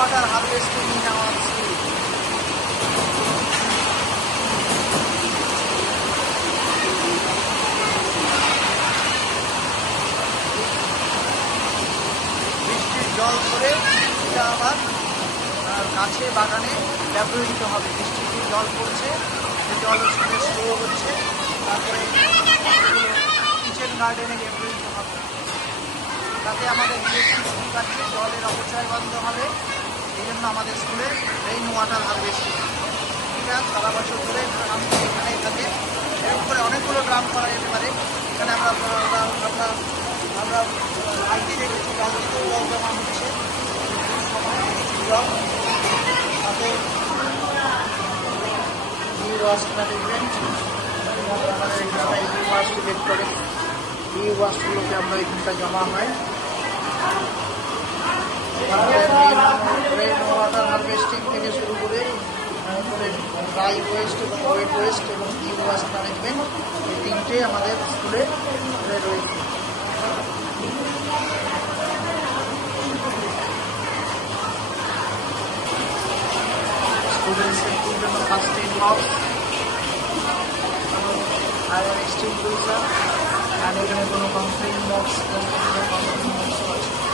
Water harvesting in our school. বৃষ্টির জল করে এটা আবার গাছে বাগানে ব্যবহৃত হবে। বৃষ্টির যে জল পড়ছে সে জল সেখানে স্টোর হচ্ছে, তারপরে কিচেন গার্ডেনে ব্যবহৃত হবে। তাতে আমাদের ইলেকট্রিসিটি কাটছে, জলের অপচয় বন্ধ হবে। এই জন্য আমাদের স্কুলে রেইন ওয়াটার হারভেস্টিং এটা সারা বছর ধরে এখানেই থাকে। এরকম করে অনেকগুলো গ্রাম করা যেতে পারে। এখানে আমরা বালতি দেখেছি, বালতিতেও জল জমা হচ্ছে। তাতে ই ওয়াস্ট ম্যানেজমেন্ট আমাদের এখানে ই ওয়াস্ট বের করে ই ওয়াস্টগুলোকে আমরা এখানটা জমা হয়। রেইন ওয়াটার হারভেস্টিং থেকে শুরু করে ড্রাই ওয়েস্ট এবং ওয়েট ওয়েস্ট এবং ই ওয়াস্ট ম্যানেজমেন্ট, এই তিনটে আমাদের স্কুলে রয়েছে। স্টুডেন্টসের জন্য first aid box, fire extinguisher, আর এখানে কোনো কমপ্লেন বক্স আছে।